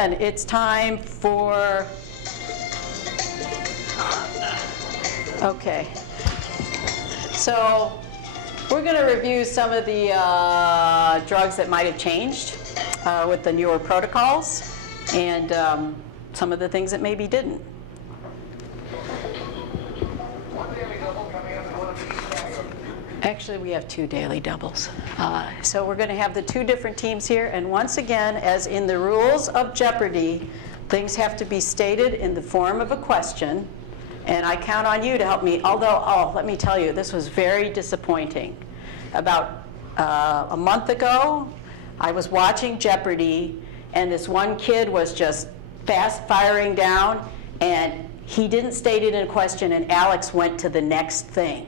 And it's time for, okay. So we're going to review some of the drugs that might have changed with the newer protocols, and some of the things that maybe didn't. Actually, we have 2 daily doubles. So we're going to have the 2 different teams here. And once again, as in the rules of Jeopardy, things have to be stated in the form of a question. And I count on you to help me. Although, oh, let me tell you, this was very disappointing. About a month ago, I was watching Jeopardy, and this one kid was just fast firing down, and he didn't state it in a question, and Alex went to the next thing.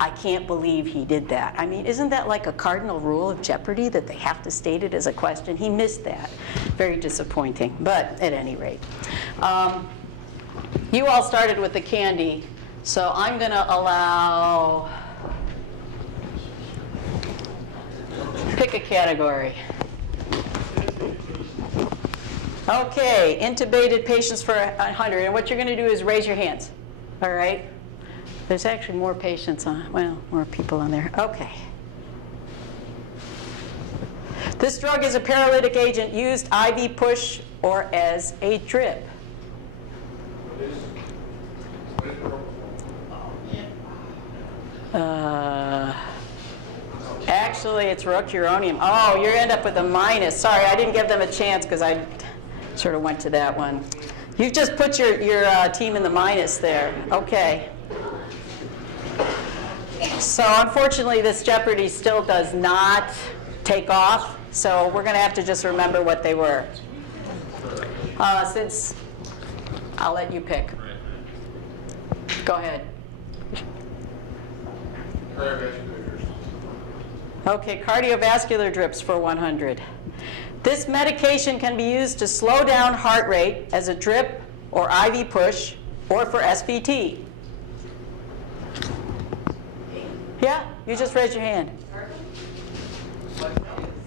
I can't believe he did that. I mean, isn't that like a cardinal rule of Jeopardy, that they have to state it as a question? He missed that. Very disappointing, but at any rate. You all started with the candy, so I'm going to allow, pick a category. Okay, intubated patients for 100. And what you're going to do is raise your hands, all right? There's actually more patients on, well, more people on there. Okay. This drug is a paralytic agent used IV push or as a drip. Actually, it's rocuronium. Oh, you end up with a minus. Sorry, I didn't give them a chance because I sort of went to that one. You've just put your team in the minus there. Okay. So unfortunately, this Jeopardy still does not take off. So we're going to have to just remember what they were. Since I'll let you pick. Go ahead. Okay, cardiovascular drips for 100. This medication can be used to slow down heart rate as a drip or IV push or for SVT. Yeah, you just raised your hand.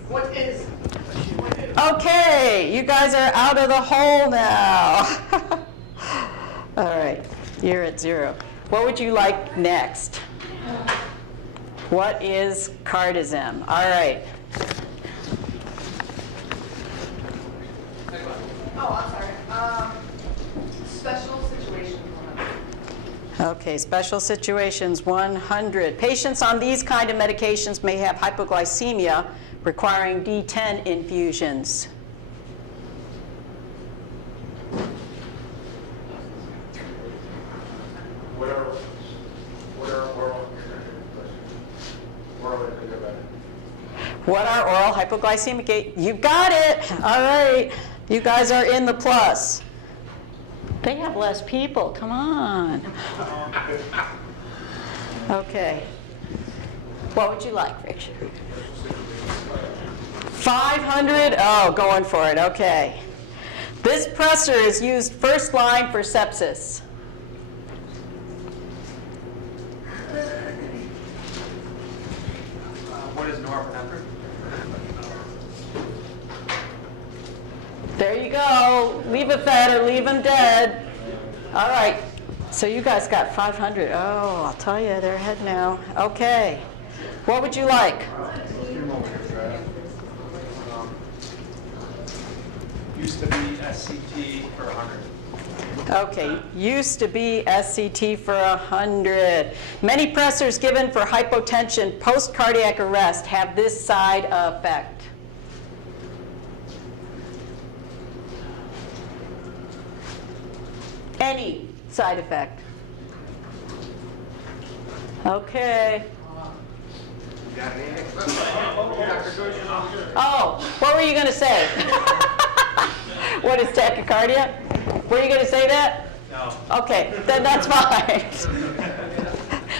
What is? Okay, you guys are out of the hole now. All right, you're at 0. What would you like next? What is cardizem? All right. Oh, I'm sorry. Special situations. Okay, special situations 100. Patients on these kind of medications may have hypoglycemia requiring D10 infusions. What are oral hypoglycemic agents? You got it. All right. You guys are in the plus. They have less people. Come on. Okay. What would you like, Rich? 500? Oh, going for it. Okay. This presser is used first line for sepsis. What is norepinephrine? There you go. Leave it fed or leave them dead. All right. So you guys got 500. Oh, I'll tell you, they're ahead now. Okay. What would you like? Used to be SCT for 100. Okay, used to be SCT for 100. Many pressors given for hypotension post-cardiac arrest have this side effect. Any side effect. Okay. Oh, what were you going to say? What is tachycardia? Were you going to say that? No. Okay, then that's fine.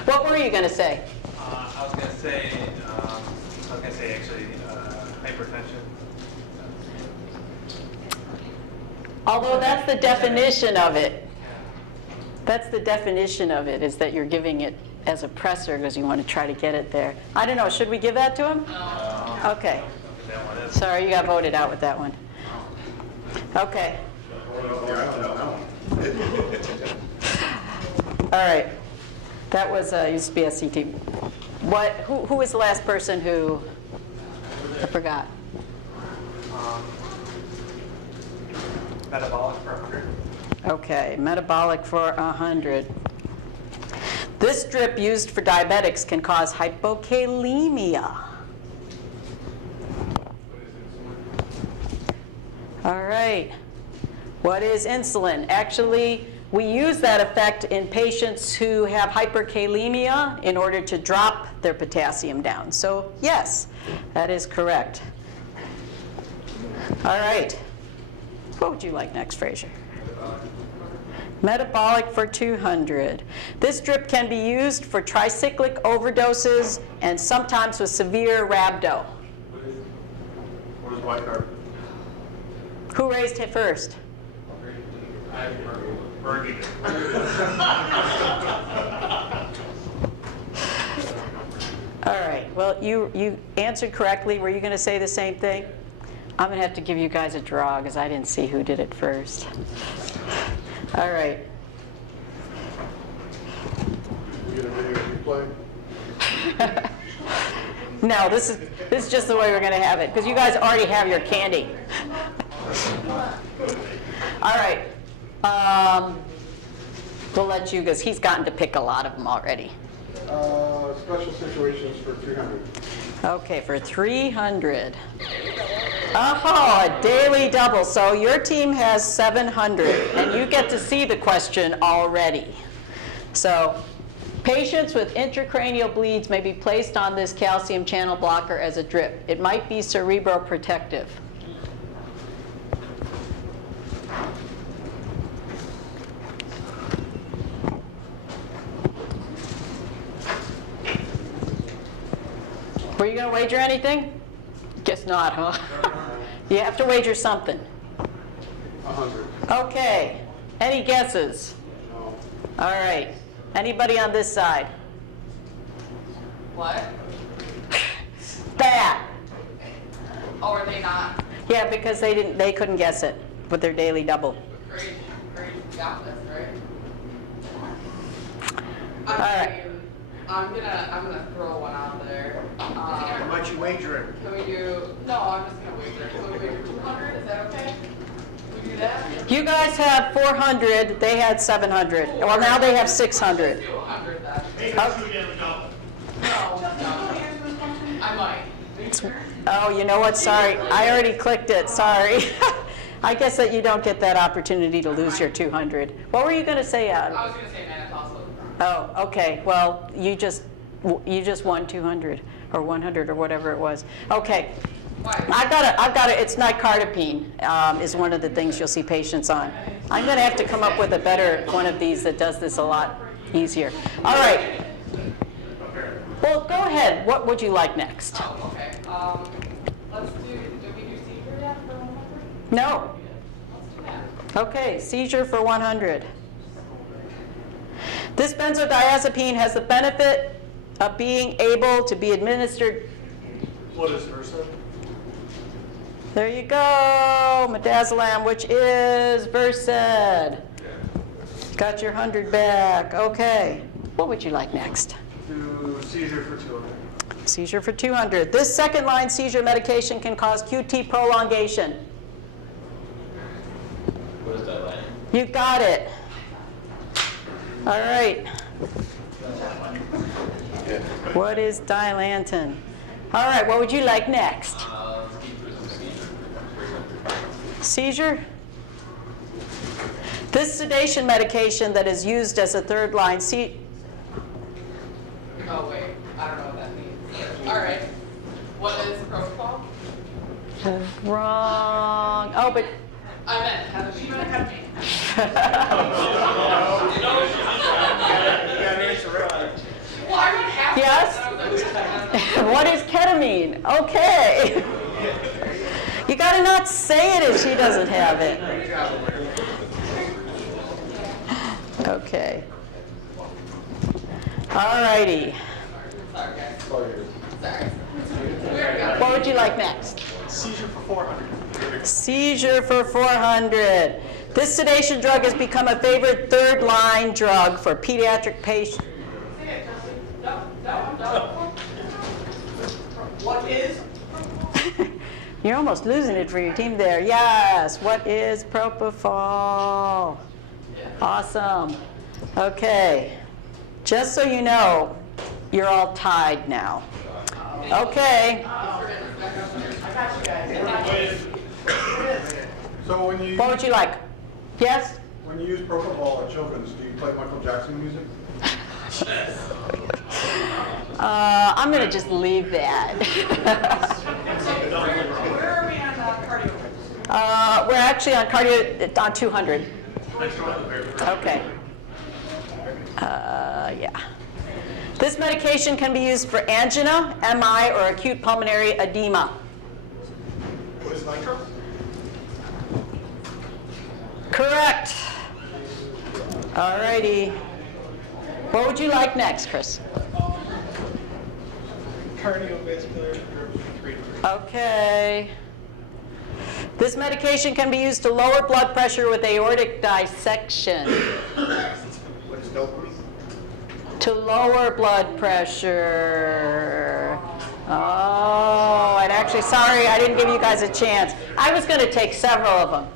What were you going to say? I was going to say actually hypertension. Although that's the definition of it. That's the definition of it, is that you're giving it as a pressor because you want to try to get it there. I don't know, should we give that to him? Okay. Sorry, you got voted out with that one. Okay. All right. That was, used to be SCT. Who was the last person who, I forgot? Metabolic for 100. Okay, metabolic for 100. This drip used for diabetics can cause hypokalemia. All right. What is insulin? Actually, we use that effect in patients who have hyperkalemia in order to drop their potassium down. So yes, that is correct. All right. What would you like next, Fraser? Metabolic for 200. This drip can be used for tricyclic overdoses and sometimes with severe rhabdo. What is white card? Who raised it first? Bergie. All right, well, you answered correctly. Were you going to say the same thing? I'm going to have to give you guys a draw because I didn't see who did it first. All right. We get a video replay? No, this is just the way we're going to have it because you guys already have your candy. All right. We'll let you, because he's gotten to pick a lot of them already. Special situations for 300. Okay, for 300. Oh, a daily double. So your team has 700, and you get to see the question already. So patients with intracranial bleeds may be placed on this calcium channel blocker as a drip. It might be cerebroprotective. Were you going to wager anything? Guess not, huh? You have to wager something. 100. Okay. Any guesses? No. All right. Anybody on this side? What? That. Oh, are they not? Yeah, because they couldn't guess it with their daily double. Great, got this, right? All right. I'm gonna throw one out there. How much you wagering? Can we do? No, I'm just gonna wager. Can we wager 200? Is that okay? Can we do that? You guys have 400. They had 700. Well, now they have 600. Do 100 then. Okay. No, I might. Oh, you know what? Sorry. I already clicked it. Sorry. I guess that you don't get that opportunity to lose your 200. What were you going to say, Adam? I was gonna say Manitoba. Oh, okay. Well, you just won 200 or 100 or whatever it was. Okay. I've got it. It's nicardipine is one of the things you'll see patients on. I'm going to have to come up with a better one of these that does this a lot easier. All right. Well, go ahead. What would you like next? Oh, okay. Let's do. Did we do seizure yet for 100? No. Let's do that. Okay. Seizure for 100. This benzodiazepine has the benefit of being able to be administered. What is Versed? There you go, midazolam, which is Versed. Got your 100 back. Okay. What would you like next? Do seizure for 200. Seizure for 200. This second-line seizure medication can cause QT prolongation. What is that like? You got it. All right. What is Dilantin? All right, what would you like next? Seizure? This sedation medication that is used as a third-line Oh wait, I don't know what that means. All right. What is protocol? Wrong. Oh, but I meant ketamine. Well, I read half. yes? What is ketamine? Okay. You gotta not say it if she doesn't have it. Okay. All righty. Sorry, guys. Sorry. We already got it. What would you like next? Seizure for 400. Seizure for 400. This sedation drug has become a favorite third-line drug for pediatric patients. Say it, Jesse. No. What is? You're almost losing it for your team there. Yes, what is propofol? Awesome. Okay, just so you know, you're all tied now. Okay. I got you guys. So when you What would you like? Yes? when you use propofol at children's, do you play Michael Jackson music? I'm going to just leave that. Where are we on cardio? We're actually on cardio on 200. Okay. Yeah. This medication can be used for angina, MI, or acute pulmonary edema. What is nitro? Correct. All righty. What would you like next, Chris? Cardiovascular treatment. Okay. This medication can be used to lower blood pressure with aortic dissection. What is dopamine? To lower blood pressure. Oh, and actually, sorry, I didn't give you guys a chance. I was going to take several of them.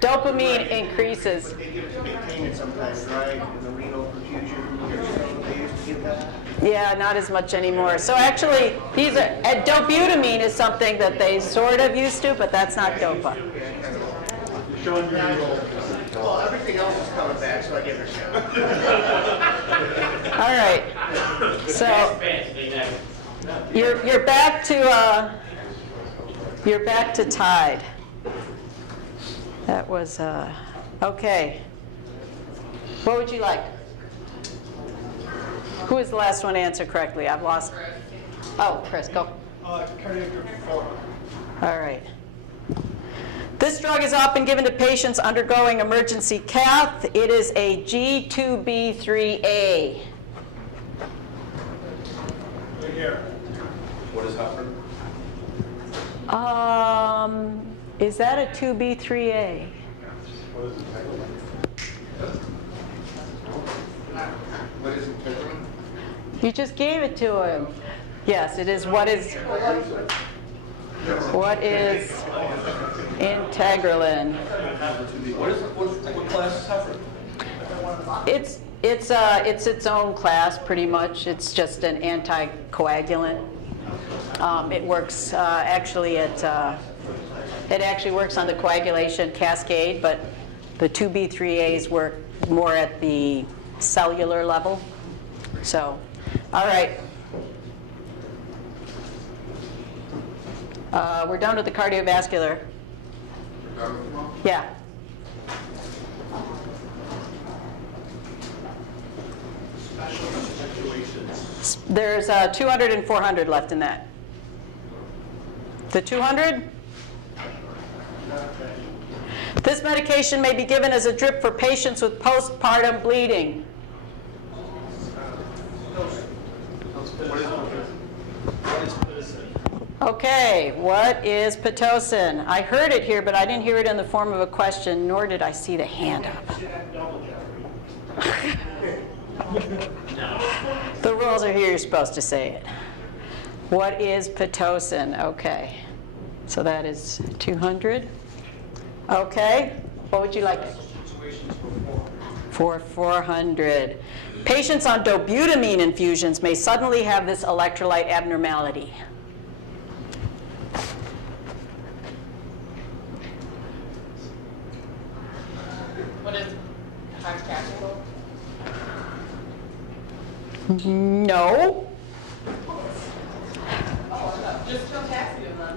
Dopamine increases. They give it to maintain it sometimes, right? In the renal perfusion, they used to give that. Yeah, not as much anymore. So actually, dobutamine is something that they sort of used to, but that's not dopa. Sean, you're old. Well, everything else is coming back, so I give it a shot. All right. So you're back to tied. That was okay. What would you like? Who was the last one to answer correctly? I've lost. Oh, Chris, go. Cardiac 4. All right. This drug is often given to patients undergoing emergency cath. It is a G2B3A. Right here. What is heparin? Is that a 2B3A? What is integralin? What is integralin? You just gave it to him. Yes, it is. What is integralin? What class is heparin? It's its own class, pretty much. It's just an anticoagulant. It works it actually works on the coagulation cascade, but the 2B3As work more at the cellular level. So, all right. We're done with the cardiovascular. Yeah. There's 200 and 400 left in that. The 200? This medication may be given as a drip for patients with postpartum bleeding. Okay, what is Pitocin? I heard it here, but I didn't hear it in the form of a question, nor did I see the hand up. The rules are here, you're supposed to say it. What is Pitocin? Okay, so that is 200. Okay, what would you like? For 400. Patients on dobutamine infusions may suddenly have this electrolyte abnormality. What is high potassium? No. Oh, no, just potassium then.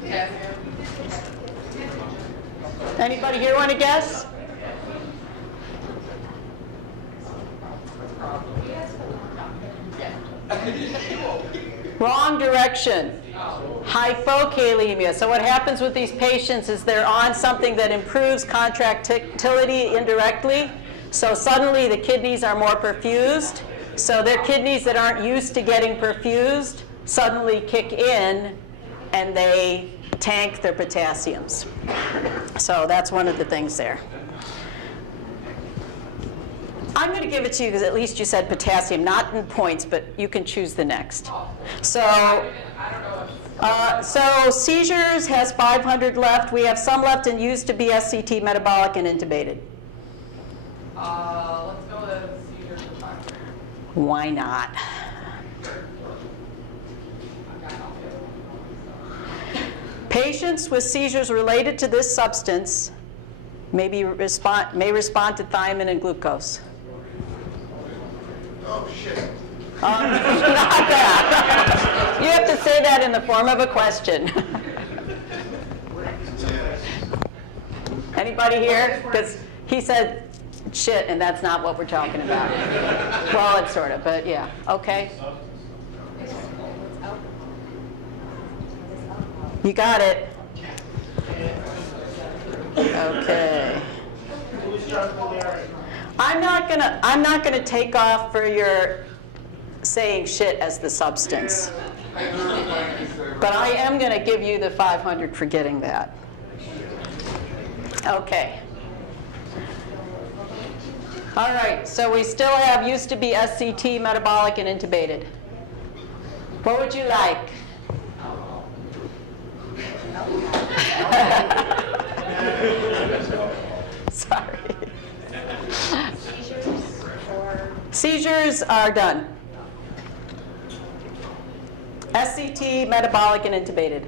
Potassium. Anybody here want to guess? Wrong direction. Hypokalemia. So what happens with these patients is they're on something that improves contractility indirectly. So suddenly the kidneys are more perfused. So their kidneys that aren't used to getting perfused suddenly kick in and they tank their potassiums. So that's one of the things there. I'm going to give it to you because at least you said potassium, not in points, but you can choose the next. So seizures has 500 left. We have some left in used to be SCT, metabolic, and intubated. Let's go with seizures for 500. Why not? Patients with seizures related to this substance may respond to thiamine and glucose. Oh, shit. Not that. You have to say that in the form of a question. Anybody here? Because he said shit, and that's not what we're talking about. Well, it's sort of, but yeah. Okay. You got it. Okay. I'm not gonna take off for your saying shit as the substance. But I am gonna give you the 500 for getting that. Okay. All right, so we still have used to be SCT, metabolic, and intubated. What would you like? Sorry. Seizures are done. SCT, metabolic, and intubated.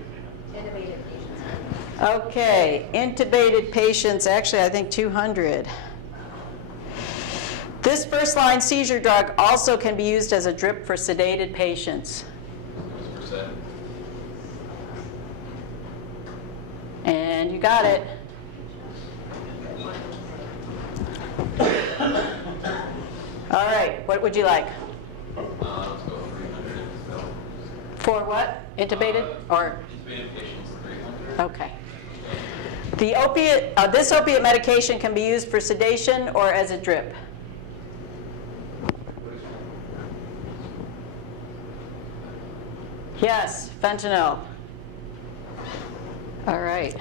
Intubated patients. Okay, intubated patients, actually I think 200. This first-line seizure drug also can be used as a drip for sedated patients. And you got it. All right, what would you like? Let's go 300. For what? Intubated or? Intubated patients, 300. Okay. The opiate, this opiate medication can be used for sedation or as a drip. Yes, fentanyl. All right.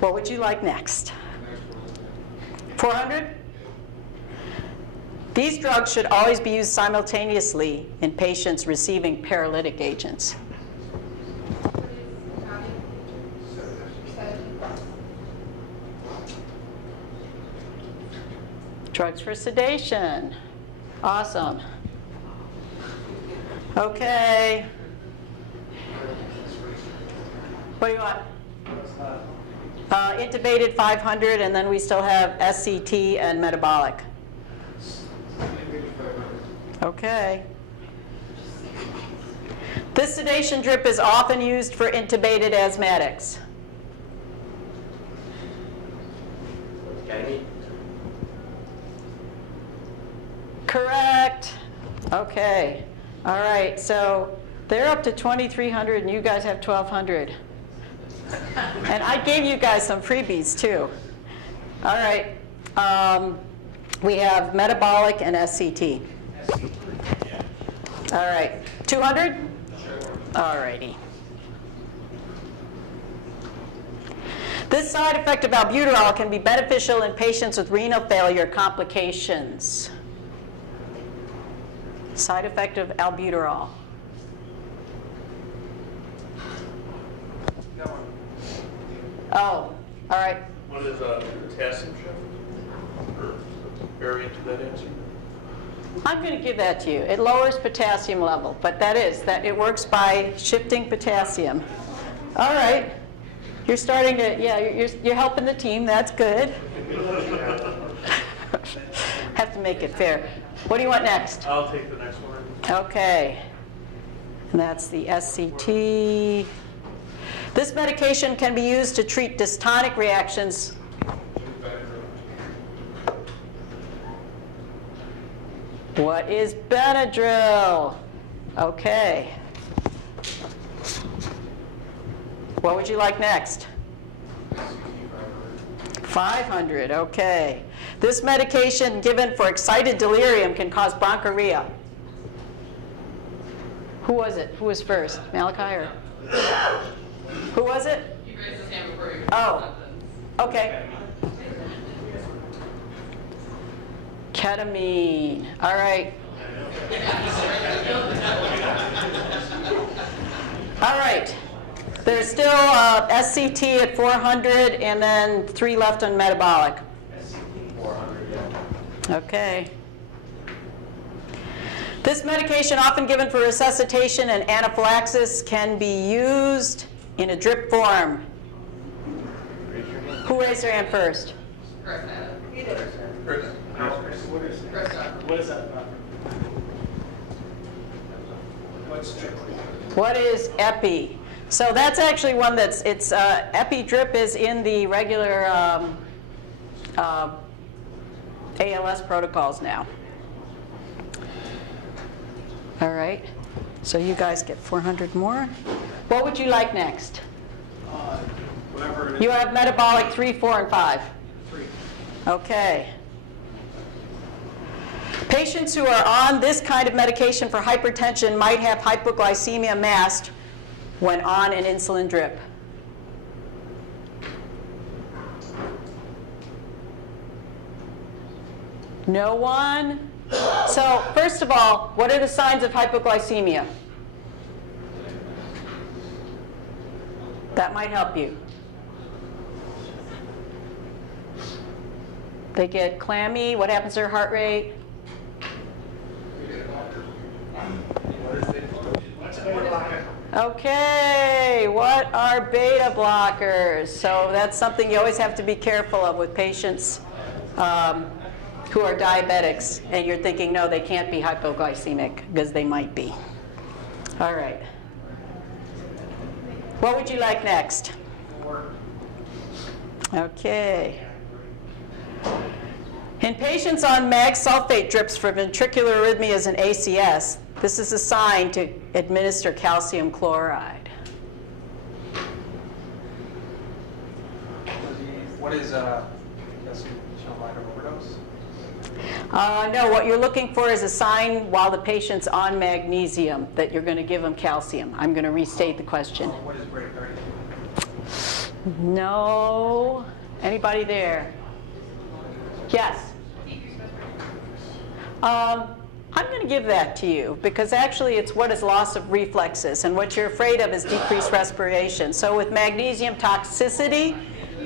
What would you like next? 400? These drugs should always be used simultaneously in patients receiving paralytic agents. Drugs for sedation. Awesome. Okay. What do you want? Intubated 500, and then we still have SCT and metabolic. Okay. This sedation drip is often used for intubated asthmatics. Correct. Okay. All right. So they're up to 2,300, and you guys have 1,200. And I gave you guys some freebies too. All right. We have metabolic and SCT. All right. 200? All righty. This side effect of albuterol can be beneficial in patients with renal failure complications. Side effect of albuterol. Oh, all right. What is a potassium shift? Or variant to that answer? I'm going to give that to you. It lowers potassium level, but that it works by shifting potassium. All right. You're starting to, yeah, you're helping the team. That's good. Have to make it fair. What do you want next? I'll take the next one. Okay. And that's the SCT. This medication can be used to treat dystonic reactions. What is Benadryl? Okay. What would you like next? 500, okay. This medication given for excited delirium can cause bronchorrhea. Who was it? Who was first? Malachi or? Who was it? He raised his hand before you. Oh. Okay. Ketamine. All right. All right. There's still SCT at 400 and then 3 left on metabolic. Okay. This medication, often given for resuscitation and anaphylaxis, can be used in a drip form. Who raised their hand first? Chris had it. You did. Chris? Chris got What is that about? What's What is epi? So that's actually one that's, it's, epi drip is in the regular ALS protocols now. All right, so you guys get 400 more. What would you like next? Whatever it is. You have metabolic 3, 4, and 5. 3. Okay. Patients who are on this kind of medication for hypertension might have hypoglycemia masked when on an insulin drip. No one? So first of all, what are the signs of hypoglycemia? That might help you. They get clammy. What happens to their heart rate? Okay, what are beta blockers? So that's something you always have to be careful of with patients who are diabetics, and you're thinking, no, they can't be hypoglycemic, because they might be. All right. What would you like next? Okay. In patients on mag sulfate drips for ventricular arrhythmias and ACS, this is a sign to administer calcium chloride. What is calcium channel overdose? No, what you're looking for is a sign while the patient's on magnesium that you're going to give them calcium. I'm going to restate the question. What is bradycardia? No. Anybody there? Yes. I'm going to give that to you because actually it's what is loss of reflexes, and what you're afraid of is decreased respiration. So with magnesium toxicity,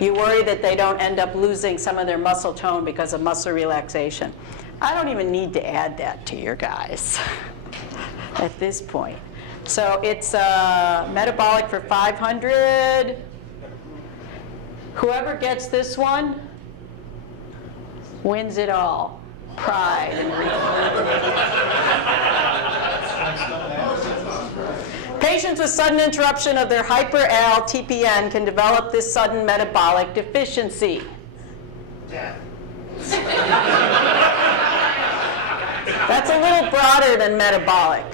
you worry that they don't end up losing some of their muscle tone because of muscle relaxation. I don't even need to add that to your guys at this point. So it's metabolic for 500. Whoever gets this one wins it all. Pride and Patients with sudden interruption of their hyper-Al TPN can develop this sudden metabolic deficiency. That's a little broader than metabolic.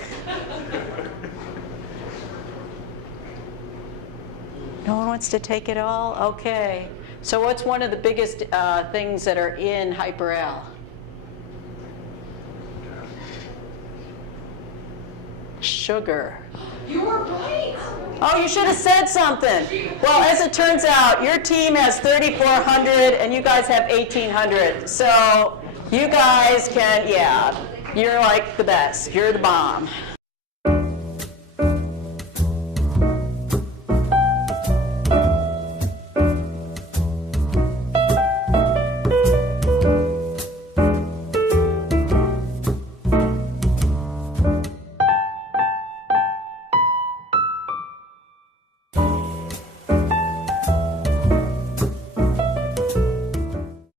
No one wants to take it all? Okay. So what's one of the biggest things that are in hyper-Al? Sugar. You were right. Oh, you should have said something. Well, as it turns out, your team has 3,400 and you guys have 1,800. So you guys can, yeah, you're like the best. You're the bomb.